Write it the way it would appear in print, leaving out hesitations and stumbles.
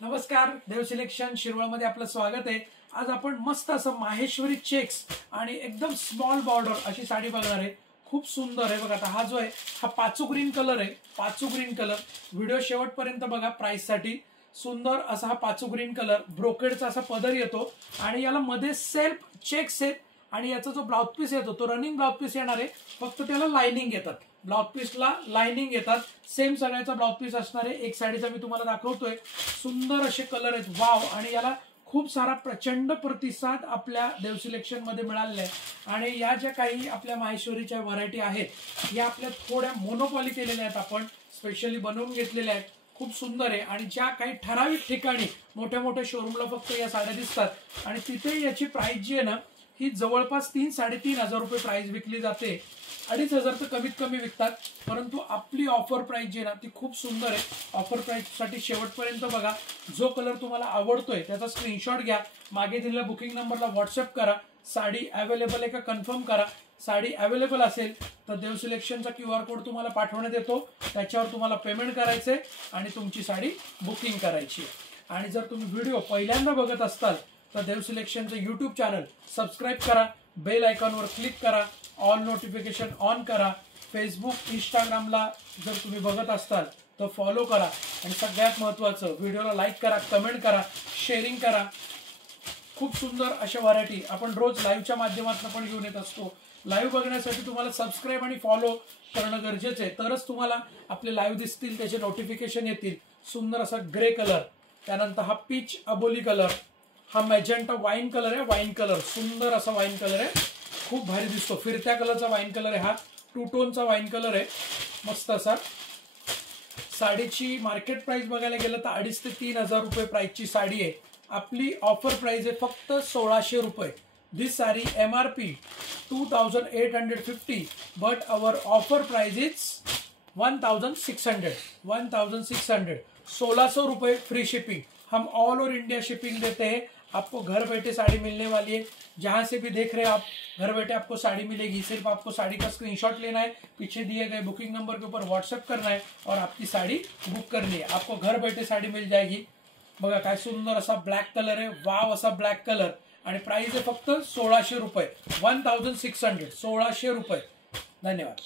नमस्कार, देव सिलेक्शन शिरवळमध्ये आपलं स्वागत आहे। आज आपण मस्त असं माहेश्वरी चेक्स आणि एकदम स्मॉल बॉर्डर अशी साडी बघणार आहे। खूप सुंदर आहे बघा। आता हा जो आहे हा पाचू ग्रीन कलर आहे, पाचू ग्रीन कलर। व्हिडिओ शेवटपर्यंत बघा। प्राइस साठी सुंदर असा हा पाचू ग्रीन कलर, ब्रोकेडचा असा पदर येतो आणि याला मध्ये सेल्फ चेक्स आहेत आणि याचा जो ब्लाउज पीस येतो तो रनिंग ब्लाउज पीस येणार आहे, फक्त त्याला लाइनिंग येतात। ब्लाउज पीसला लाइनिंग येतात। सेम सगळ्याचा ब्लाउज पीस असणार आहे। एक साडीचा मी तुम्हाला दाखवतोय। सुंदर असे कलर आहेत, वाव। आणि याला खूप सारा प्रचंड प्रतिसाद आपल्या देव सिलेक्शन मध्ये मिळालेला आहे। आणि या ज्या काही आपल्या माहेश्वरीच्या व्हरायटी आहेत या आपल्या थोड्या मोनोपॉली केलेल्या आहेत, आपण स्पेशली बनवून घेतलेल्या आहेत। खूप सुंदर आहे आणि ज्या काही ठराविक ठिकाणी मोठ्या मोठ्या शोरूमला फक्त या साड्या दिसतात आणि तिथे याची प्राइस जी आहे ना ही जवळपास 3-3.5 रुपये प्राइस विकली जाते। 2,500 तर कमीत कमी विकतात, परंतु आपली ऑफर प्राइस जी आहे ना ती खूप सुंदर आहे। ऑफर प्राइस साठी शेवटपर्यंत बघा। जो कलर तुम्हाला आवडतोय त्याचा स्क्रीनशॉट घ्या, मागे दिलेल्या बुकिंग नंबरला व्हॉट्सअप करा। साडी अवेलेबल आहे का कन्फर्म करा। साडी अवेलेबल असेल तर देव सिलेक्शनचा QR कोड तुम्हाला पाठवण्यात येतो, त्याच्यावर तुम्हाला पेमेंट करायचंय आणि तुमची साडी बुकिंग करायची आहे। आणि जर तुम्ही व्हिडिओ पहिल्यांदा बघत असताल तर देव सिलेक्शनचं YouTube चॅनल सबस्क्राइब करा, बेल आयकॉनवर क्लिक करा, ऑल नोटिफिकेशन ऑन करा। फेसबुक इंस्टाग्रामला जर तुम्ही बघत असताल तर फॉलो करा आणि सगळ्यात महत्त्वाचं व्हिडिओला लाईक करा, कमेंट करा, शेअरिंग करा। खूप सुंदर अशा व्हरायटी आपण रोज लाईव्हच्या माध्यमातून पण घेऊन येत असतो। लाईव्ह बघण्यासाठी तुम्हाला सबस्क्राइब आणि फॉलो करणं गरजेचं आहे, तरच तुम्हाला आपले लाईव्ह दिसतील, त्याचे नोटिफिकेशन येतील। सुंदर असा ग्रे कलर, त्यानंतर हा पीच अबोली कलर, हा मॅजेंटा वाईन कलर आहे। वाईन कलर सुंदर असा वाईन कलर आहे, खूप भारी दिसतो। फिरत्या कलरचा वाईन कलर आहे हा, टू टोनचा वाईन कलर आहे, मस्त असा। साडीची मार्केट प्राइस बघायला गेलं तर 2,500 ते 3,000 रुपये प्राइसची साडी आहे। आपली ऑफर प्राइस आहे फक्त 1,600 रुपये। This sari MRP 2,850, but our offer price is 1,600। 1,600, 1,600 रुपये फ्री शिपिंग। हम ऑल ओवर इंडिया शिपिंग देते हैं। आपको घर बैठे साड़ी मिलने वाली है, जहां से भी देख रहे हैं आप घर बैठे आपको साड़ी मिलेगी। सिर्फ आपको साड़ी का स्क्रीनशॉट लेना है, पीछे दिए गए बुकिंग नंबर के ऊपर व्हाट्सएप करना है और आपकी साड़ी बुक करनी है। आपको घर बैठे साड़ी मिल जाएगी। बघा काय सुंदर असा ब्लॅक कलर आहे, वाव असा ब्लॅक कलर। आणि प्राइस आहे फक्त 1,600 रुपये। 1,600, 1,600 रुपये। धन्यवाद।